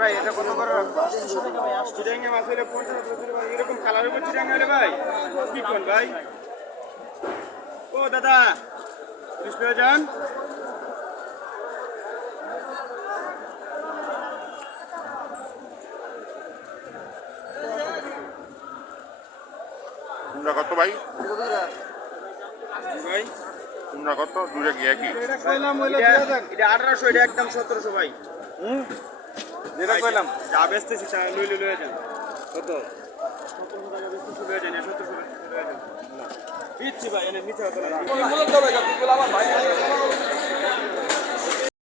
ভাই এটা কত করে চিরাঙ্গা মাছ হলে 50 ভাই এরকম কালারের উপর চিরাঙ্গা হলে ভাই কি কোন ভাই ও দাদা বিষ্ণু জান তোমরা কত ভাই ভাই তোমরা কত দূরে গিয়ে কি এটা কইলাম হইলো 2000 এটা 1800 এটা একদম 1700 ভাই যেটা কইলাম যা বেচতেছি তা লইলে লয়ে যান কত 1700 টাকা বেচতেছি লয়ে যান 1700 টাকা লয়ে যান না দিচ্ছি ভাই এনে নিচে হতো না